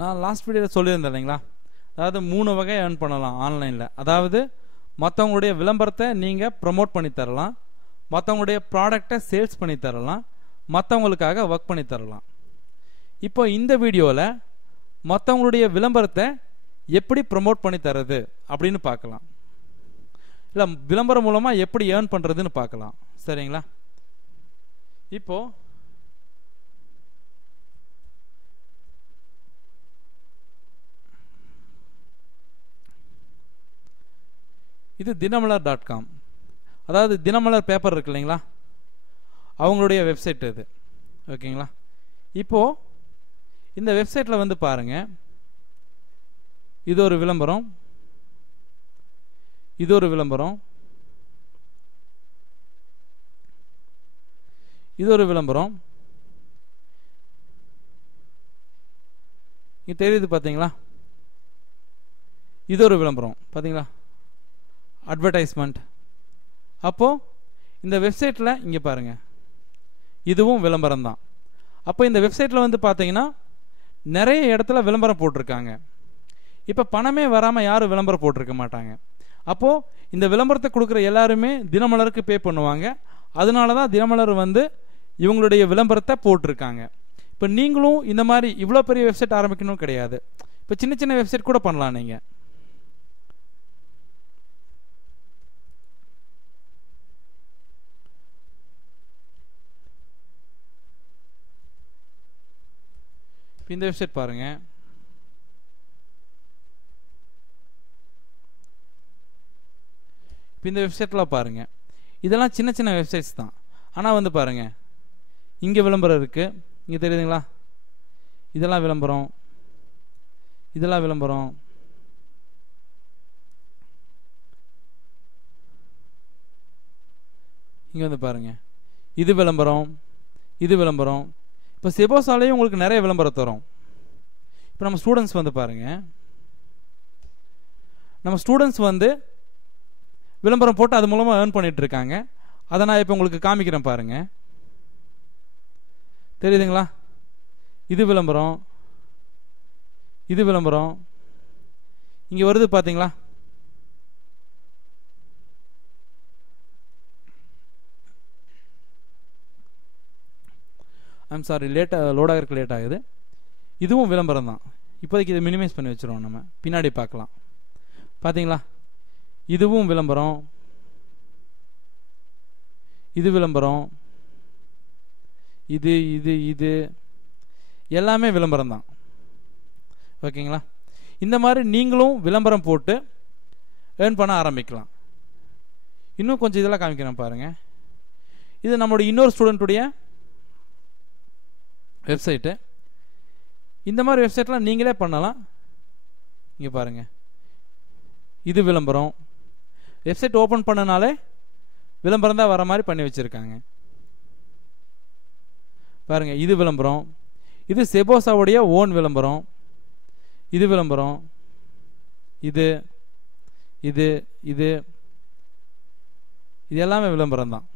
நான் லாஸ்ட் வீடியோவில் சொல்லியிருந்தேன் இல்லைங்களா, அதாவது 3 வகை ஏர்ன் பண்ணலாம் ஆன்லைனில். அதாவது மற்றவங்களுடைய விளம்பரத்தை நீங்கள் ப்ரமோட் பண்ணி தரலாம், மற்றவங்களுடைய ப்ராடக்டை சேல்ஸ் பண்ணி தரலாம், மற்றவங்களுக்காக ஒர்க் பண்ணி தரலாம். இப்போ இந்த வீடியோவில் மற்றவங்களுடைய விளம்பரத்தை எப்படி ப்ரமோட் பண்ணி தரது அப்படின்னு பார்க்கலாம். இல்லை, விளம்பரம் மூலமாக எப்படி ஏர்ன் பண்ணுறதுன்னு பார்க்கலாம். சரிங்களா? இப்போ இது தினமலர்.com, அதாவது தினமலர் பேப்பர் இருக்கு இல்லைங்களா, அவங்களுடைய வெப்சைட் இது. ஓகேங்களா? இப்போது இந்த வெப்சைட்டில் வந்து பாருங்கள், இது ஒரு விளம்பரம், இது ஒரு விளம்பரம், இது ஒரு விளம்பரம். இது தெரியுது பார்த்தீங்களா? இது ஒரு விளம்பரம் பார்த்தீங்களா, அட்வர்டைஸ்மெண்ட். அப்போது இந்த வெப்சைட்டில் இங்கே பாருங்கள், இதுவும் விளம்பரம் தான். அப்போ இந்த வெப்சைட்டில் வந்து பார்த்தீங்கன்னா நிறைய இடத்துல விளம்பரம் போட்டிருக்காங்க. இப்போ பணமே வராமல் யாரும் விளம்பரம் போட்டிருக்க மாட்டாங்க. அப்போது இந்த விளம்பரத்தை கொடுக்குற எல்லாருமே தினமலருக்கு பே பண்ணுவாங்க. அதனால தான் தினமலர் வந்து இவங்களுடைய விளம்பரத்தை போட்டிருக்காங்க. இப்போ நீங்களும் இந்த மாதிரி இவ்வளோ பெரிய வெப்சைட் ஆரம்பிக்கணும் கிடையாது, இப்போ சின்ன சின்ன வெப்சைட் கூட பண்ணலாம் நீங்கள். இந்த வெப்சைட் பாருங்க, இந்த வெப்சைட்லாம் பாருங்க, இதெல்லாம் சின்ன சின்ன வெப்சைட்ஸ் தான். ஆனால் வந்து பாருங்க, இங்கே விளம்பரம் இருக்கு, இங்கே தெரியுதுங்களா, இதெல்லாம் விளம்பரம், இதெல்லாம் விளம்பரம். இங்கே வந்து பாருங்க, இது விளம்பரம், இது விளம்பரம். இப்போ செபோஸாலேயும் உங்களுக்கு நிறைய விளம்பரம் தரும். இப்போ நம்ம ஸ்டூடெண்ட்ஸ் வந்து பாருங்க, நம்ம ஸ்டூடெண்ட்ஸ் வந்து விளம்பரம் போட்டு அது மூலமாக ஏர்ன் பண்ணிட்டு இருக்காங்க. அதை நான் இப்போ உங்களுக்கு காமிக்கிறேன் பாருங்க, தெரியுதுங்களா? இது விளம்பரம், இது விளம்பரம், இங்கே வருது பார்த்தீங்களா? ஐம் சாரி, லோட் ஆகிறதுக்கு லேட் ஆகுது. இதுவும் விளம்பரம் தான். இப்போதைக்கு இதை மினிமைஸ் பண்ணி வச்சுருவோம், நம்ம பின்னாடி பார்க்கலாம். பார்த்தீங்களா? இதுவும் விளம்பரம், இது விளம்பரம், இது இது இது எல்லாமே விளம்பரம் தான். ஓகேங்களா? இந்த மாதிரி நீங்களும் விளம்பரம் போட்டு ஏர்ன் பண்ண ஆரம்பிக்கலாம். இன்னும் கொஞ்சம் இதெல்லாம் காமிக்கிறேன் பாருங்கள். இது நம்மளுடைய இன்னொரு ஸ்டூடெண்ட்டுடைய வெப்சைட்டு. இந்த மாதிரி வெப்சைட்லாம் நீங்களே பண்ணலாம். இங்கே பாருங்கள், இது விளம்பரம். வெப்சைட் ஓப்பன் பண்ணனாலே விளம்பரம் தான் வர மாதிரி பண்ணி வச்சுருக்காங்க. பாருங்கள், இது விளம்பரம், இது செபோஸாவுடைய ஓன் விளம்பரம், இது விளம்பரம், இது இது இது இது எல்லாமே விளம்பரம் தான்.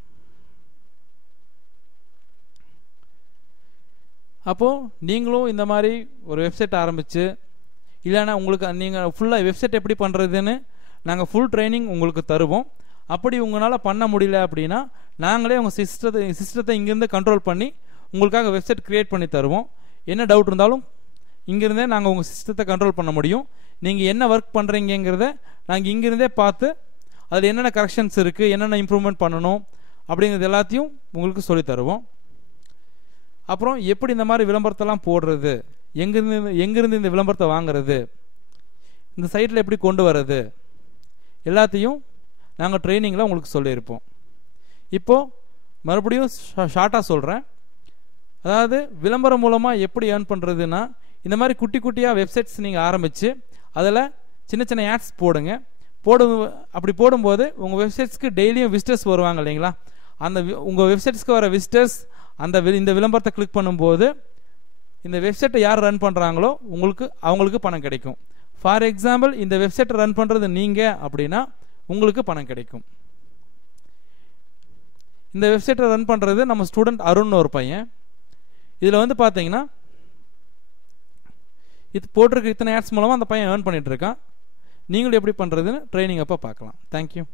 அப்போது நீங்களும் இந்த மாதிரி ஒரு வெப்சைட் ஆரம்பித்து, இல்லைன்னா உங்களுக்கு நீங்கள் ஃபுல்லாக வெப்சைட் எப்படி பண்ணுறதுன்னு நாங்கள் ஃபுல் ட்ரைனிங் உங்களுக்கு தருவோம். அப்படி உங்களால் பண்ண முடியல அப்படின்னா நாங்களே உங்கள் சிஸ்டத்தை இங்கேருந்து கண்ட்ரோல் பண்ணி உங்களுக்காக வெப்சைட் க்ரியேட் பண்ணி தருவோம். என்ன டவுட் இருந்தாலும் இங்கேருந்தே நாங்கள் உங்கள் சிஸ்டத்தை கண்ட்ரோல் பண்ண முடியும். நீங்கள் என்ன ஒர்க் பண்ணுறீங்கிறத நாங்கள் இங்கேருந்தே பார்த்து அதில் என்னென்ன கரெக்ஷன்ஸ் இருக்குது, என்னென்ன இம்ப்ரூவ்மெண்ட் பண்ணணும் அப்படிங்கிறது எல்லாத்தையும் உங்களுக்கு சொல்லி தருவோம். அப்புறம் எப்படி இந்த மாதிரி விளம்பரத்தெல்லாம் போடுறது, எங்கேருந்து இந்த விளம்பரத்தை வாங்குறது, இந்த சைட்டில் எப்படி கொண்டு வர்றது, எல்லாத்தையும் நாங்கள் ட்ரைனிங்கில் உங்களுக்கு சொல்லியிருப்போம். இப்போது மறுபடியும் ஷார்ட்டாக சொல்கிறேன். அதாவது விளம்பரம் மூலமாக எப்படி ஏர்ன் பண்ணுறதுன்னா, இந்த மாதிரி குட்டி குட்டியாக வெப்சைட்ஸ் நீங்கள் ஆரம்பித்து அதில் சின்ன சின்ன ஆட்ஸ் போடுங்க. அப்படி போடும்போது உங்கள் வெப்சைட்ஸ்க்கு டெய்லியும் விசிட்டர்ஸ் வருவாங்க இல்லைங்களா, அந்த உங்கள் வெப்சைட்ஸ்க்கு வர விசிட்டர்ஸ் இந்த விளம்பரத்தை கிளிக் பண்ணும்போது இந்த வெப்சைட்டை யார் ரன் பண்ணுறாங்களோ அவங்களுக்கு பணம் கிடைக்கும். ஃபார் எக்ஸாம்பிள், இந்த வெப்சைட்டை ரன் பண்ணுறது நீங்கள் அப்படின்னா உங்களுக்கு பணம் கிடைக்கும். இந்த வெப்சைட்டை ரன் பண்ணுறது நம்ம ஸ்டூடெண்ட் அருண் ஒரு பையன். இதில் வந்து பார்த்தீங்கன்னா இது போட்டிருக்க இத்தனை ஆட்ஸ் மூலமாக அந்த பையன் ஏர்ன் பண்ணிட்டு இருக்கான். நீங்களும் எப்படி பண்ணுறதுன்னு ட்ரைனிங் அப்போ பார்க்கலாம். தேங்க்யூ.